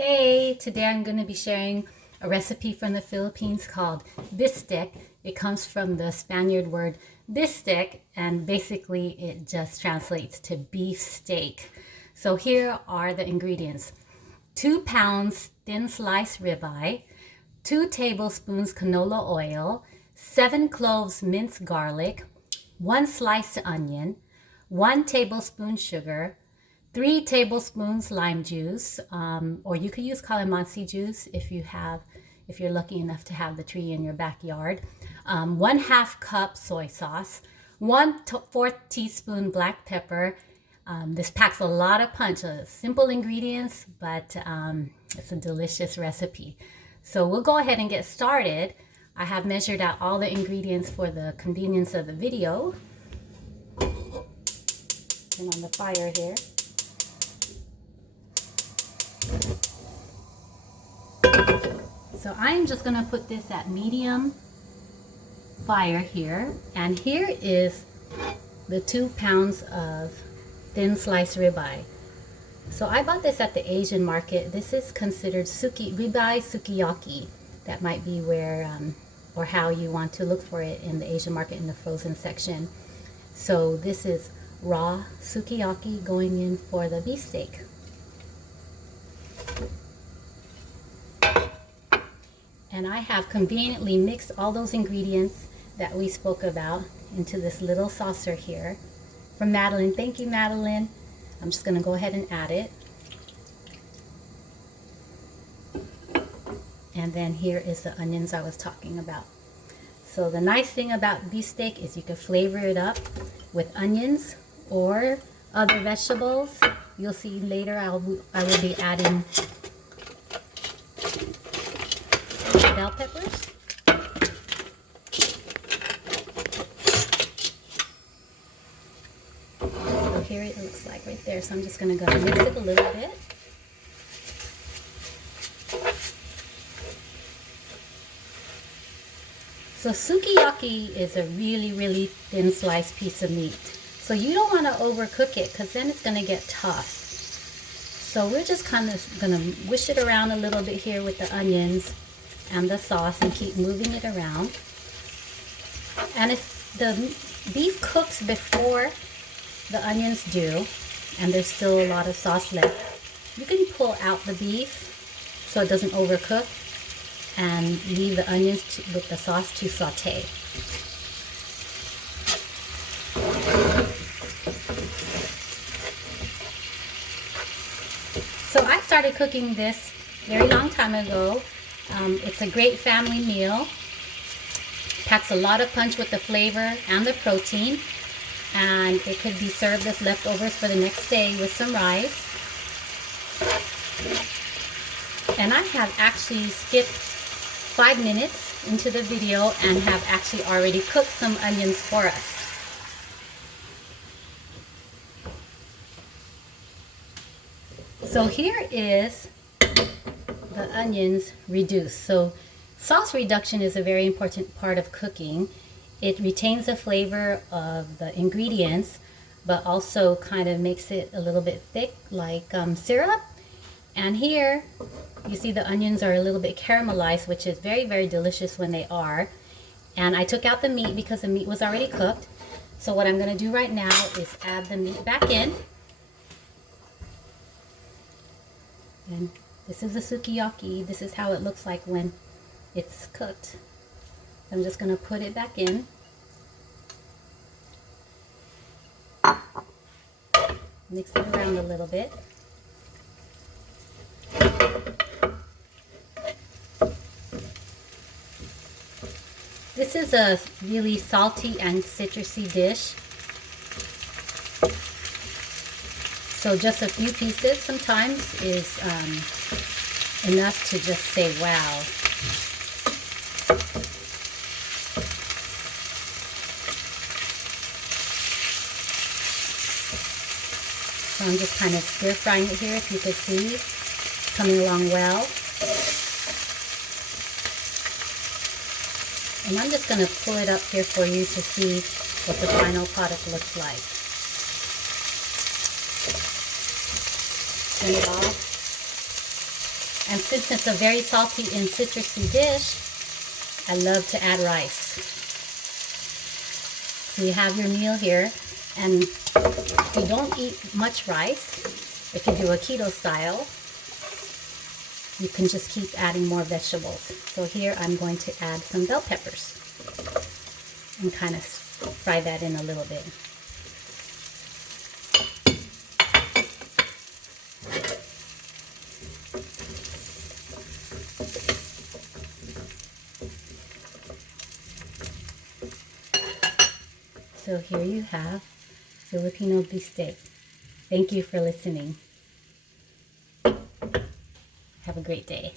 Hey, today I'm going to be sharing a recipe from the Philippines called bistec. It comes from the Spaniard word bistec, and basically it just translates to beef steak. So here are the ingredients. 2 pounds thin sliced ribeye, 2 tablespoons canola oil, 7 cloves minced garlic, 1 sliced onion, 1 tablespoon sugar, 3 tablespoons lime juice, or you could use calamansi juice if you're lucky enough to have the tree in your backyard. 1/2 cup soy sauce, 1/4 teaspoon black pepper. This packs a lot of punch. Simple ingredients, but it's a delicious recipe. So we'll go ahead and get started. I have measured out all the ingredients for the convenience of the video. Turn on the fire here. So I'm just going to put this at medium fire here, and here is the 2 pounds of thin sliced ribeye. So I bought this at the Asian market. This is considered ribeye sukiyaki. That might be where or how you want to look for it in the Asian market in the frozen section. So this is raw sukiyaki going in for the beefsteak. And I have conveniently mixed all those ingredients that we spoke about into this little saucer here from Madeline. Thank you, Madeline. I'm just going to go ahead and add it. And then here is the onions I was talking about. So the nice thing about beefsteak is you can flavor it up with onions or other vegetables. You'll see later I will be adding bell peppers. So here it looks like right there. So I'm just going to go mix it a little bit. So sukiyaki is a really thin sliced piece of meat. So you don't want to overcook it because then it's going to get tough. So we're just kind of going to wish it around a little bit here with the onions and the sauce and keep moving it around. And if the beef cooks before the onions do and there's still a lot of sauce left, you can pull out the beef so it doesn't overcook and leave the onions with the sauce to saute. So I started cooking this very long time ago. It's a great family meal. Packs a lot of punch with the flavor and the protein, and it could be served as leftovers for the next day with some rice. And I have actually skipped 5 minutes into the video and have actually already cooked some onions for us. So here is the onions reduced. So sauce reduction is a very important part of cooking. It retains the flavor of the ingredients, but also kind of makes it a little bit thick like syrup. And here you see the onions are a little bit caramelized, which is very delicious when they are. And I took out the meat because the meat was already cooked. So what I'm going to do right now is add the meat back in. And this is the sukiyaki. This is how it looks like when it's cooked. I'm just going to put it back in. Mix it around a little bit. This is a really salty and citrusy dish. So just a few pieces sometimes is enough to just say wow. So I'm just kind of stir frying it here, if you could see, coming along well. And I'm just going to pull it up here for you to see what the final product looks like. Turn it off. since it's a very salty and citrusy dish, I love to add rice. So you have your meal here, and if you don't eat much rice, if you do a keto style, you can just keep adding more vegetables. So here I'm going to add some bell peppers and kind of fry that in a little bit. So here you have Filipino beefsteak. Thank you for listening. Have a great day.